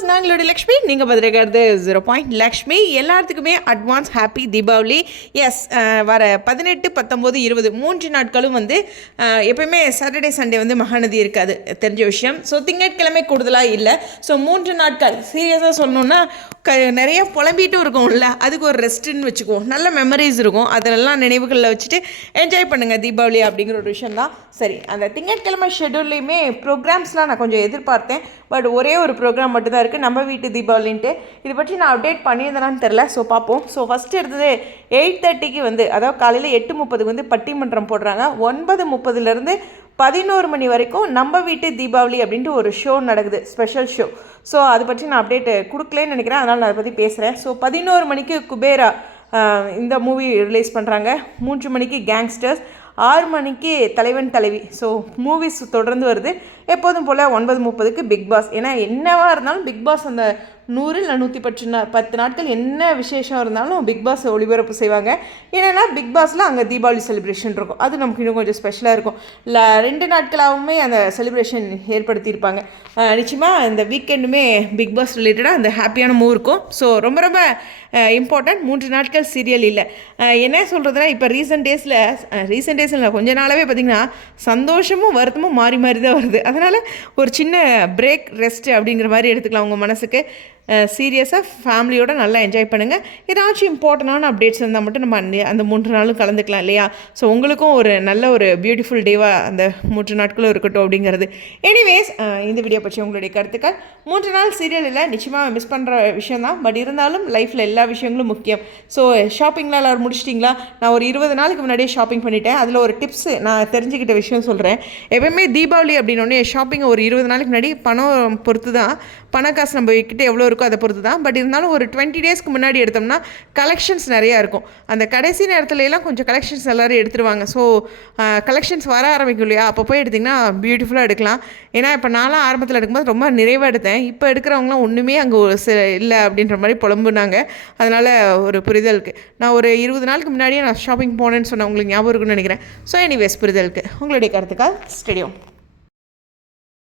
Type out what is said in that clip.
Course நாங்களோட Lakshmi. நீங்கள் பதிரிக்கிறது zero point Lakshmi. எல்லாத்துக்குமே advance happy Deepavali. S வர பதினெட்டு பத்தொம்போது இருபது மூன்று நாட்களும் வந்து எப்பயுமே சாட்டர்டே சண்டே வந்து மகாநதி இருக்காது. தெரிஞ்ச விஷயம். ஸோ திங்கட்கிழமை கூடுதலாக இல்லை. ஸோ மூன்று நாட்கள். சீரியஸாக சொல்லணுன்னா க நிறைய புலம்பிட்டும் இருக்கும்ல. அதுக்கு ஒரு ரெஸ்ட்டுன்னு வச்சுக்குவோம். நல்ல மெமரிஸ் இருக்கும். அதெல்லாம் நினைவுகளில் வச்சுட்டு என்ஜாய் பண்ணுங்கள் தீபாவளி அப்படிங்கிற ஒரு விஷயம் தான் சரி அந்த திங்கட்கிழமை ஷெட்யூல்லையுமே ப்ரோக்ராம்ஸ்லாம் நான் கொஞ்சம் எதிர்பார்த்தேன். பட் ஒரே ஒரு ப்ரோக்ராம் மட்டும்தான் இருக்குது நம்ம வீட்டு தீபாவளின்ட்டு. இது பற்றி நான் அப்டேட் பண்ணியிருந்தேனான்னு தெரில ஸோ பார்ப்போம். ஸோ ஃபஸ்ட்டு எடுத்தது எயிட் தேர்ட்டிக்கு வந்து அதாவது காலையில் எட்டு முப்பதுக்கு வந்து பட்டிமன்றம் போடுறாங்க. ஒன்பது முப்பதுலேருந்து பதினோரு மணி வரைக்கும் நம்ம வீட்டு தீபாவளி அப்படின்ட்டு ஒரு ஷோ நடக்குது. ஸ்பெஷல் ஷோ ஸோ அதை பற்றி நான் அப்டேட் கொடுக்கலன்னு நினைக்கிறேன். அதனால் நான் அதை பற்றி பேசுகிறேன் ஸோ பதினோரு மணிக்கு குபேரா இந்த மூவி ரிலீஸ் பண்ணுறாங்க மூன்று மணிக்கு கேங்ஸ்டர்ஸ் ஆறு மணிக்கு தலைவன் தலைவி. ஸோ மூவிஸ் தொடர்ந்து வருது. எப்போதும் போல் ஒன்பது முப்பதுக்கு பிக் பாஸ் ஏன்னா என்னவாக இருந்தாலும் பிக் பாஸ் அந்த நூறு இல்லை நூற்றி பத்து நா பத்து நாட்கள் என்ன விசேஷம் இருந்தாலும் பிக் பாஸ் ஒளிபரப்பு செய்வாங்க. ஏன்னா பிக் பாஸில் அங்கே தீபாவளி செலிப்ரேஷன் இருக்கும். அது நமக்கு இன்னும் கொஞ்சம் ஸ்பெஷலாக இருக்கும். இல்லை ரெண்டு நாட்களாகவுமே அந்த செலிப்ரேஷன் ஏற்படுத்தியிருப்பாங்க. நிச்சயமாக இந்த வீக்கெண்டுமே பிக் பாஸ் ரிலேட்டடாக அந்த ஹாப்பியான மூவ் இருக்கும். ஸோ ரொம்ப ரொம்ப இம்பார்ட்டன்ட் மூன்று நாட்கள் சீரியல் இல்லை. என்ன சொல்கிறதுனா இப்போ ரீசெண்ட் டேஸில் ரீசெண்ட் டேஸில் கொஞ்ச நாளாகவே பார்த்திங்கன்னா சந்தோஷமும் வருத்தமும் மாறி மாறி தான் வருது. அதனால் ஒரு சின்ன பிரேக் ரெஸ்ட் அப்படிங்கிற மாதிரி எடுத்துக்கலாம் உங்கள் மனசுக்கு. சீரியஸாக ஃபேமிலியோட நல்லா என்ஜாய் பண்ணுங்கள் ஏதாச்சும் இம்பார்ட்டண்டான அப்டேட்ஸ் இருந்தால் மட்டும் நம்ம அந்த- அந்த மூன்று நாளும் கலந்துக்கலாம் இல்லையா? ஸோ உங்களுக்கும் ஒரு நல்ல ஒரு பியூட்டிஃபுல் டேவாக அந்த மூன்று நாட்களும் இருக்கட்டும் அப்படிங்கிறது. எனிவேஸ் இந்த வீடியோ பற்றி உங்களுடைய கருத்துக்கள். மூன்று நாள் சீரியல் இல்லை நிச்சயமாக மிஸ் பண்ணுற விஷயம் தான். பட் இருந்தாலும் லைஃப்பில் எல்லா விஷயங்களும் முக்கியம். ஸோ ஷாப்பிங்லாம் எல்லோரும் முடிச்சிட்டிங்களா? நான் ஒரு இருபது நாளுக்கு முன்னாடியே ஷாப்பிங் பண்ணிட்டேன். அதில் ஒரு டிப்ஸு நான் தெரிஞ்சுக்கிட்ட விஷயம் சொல்கிறேன் எப்பவுமே தீபாவளி அப்படின்னோடனே ஷாப்பிங் ஒரு இருபது நாளைக்கு முன்னாடி பணம் பொறுத்து தான் பண காசு நம்ம கிட்டே எவ்வளோ இருக்கும் இருக்கோ அதை பொறுத்து தான். பட் இருந்தாலும் ஒரு டுவெண்ட்டி டேஸ்க்கு முன்னாடி எடுத்தோம்னா கலெக்ஷன்ஸ் நிறையா இருக்கும். அந்த கடைசி நேரத்துலலாம் கொஞ்சம் கலெக்ஷன்ஸ் எல்லோரும் எடுத்துருவாங்க. ஸோ கலெக்ஷன்ஸ் வர ஆரம்பிக்கும் இல்லையா? அப்போ போய் எடுத்திங்கன்னா பியூட்டிஃபுல்லாக எடுக்கலாம். ஏன்னா இப்போ நான்லாம் ஆரம்பத்தில் எடுக்கும்போது ரொம்ப நிறைவாக எடுத்தேன் இப்போ எடுக்கிறவங்களாம் ஒன்றுமே அங்கே ஒரு சி இல்லை அப்படின்ற மாதிரி புலம்புனாங்க. அதனால் ஒரு புரிதலுக்கு நான் ஒரு இருபது நாளுக்கு முன்னாடியே நான் ஷாப்பிங் போனேன்னு சொன்னேன் உங்களுக்கு ஞாபகம் இருக்குன்னு நினைக்கிறேன். ஸோ எனிவேஸ் புரிதலுக்கு உங்களுடைய கருத்துக்கள் ஸ்டேடியம்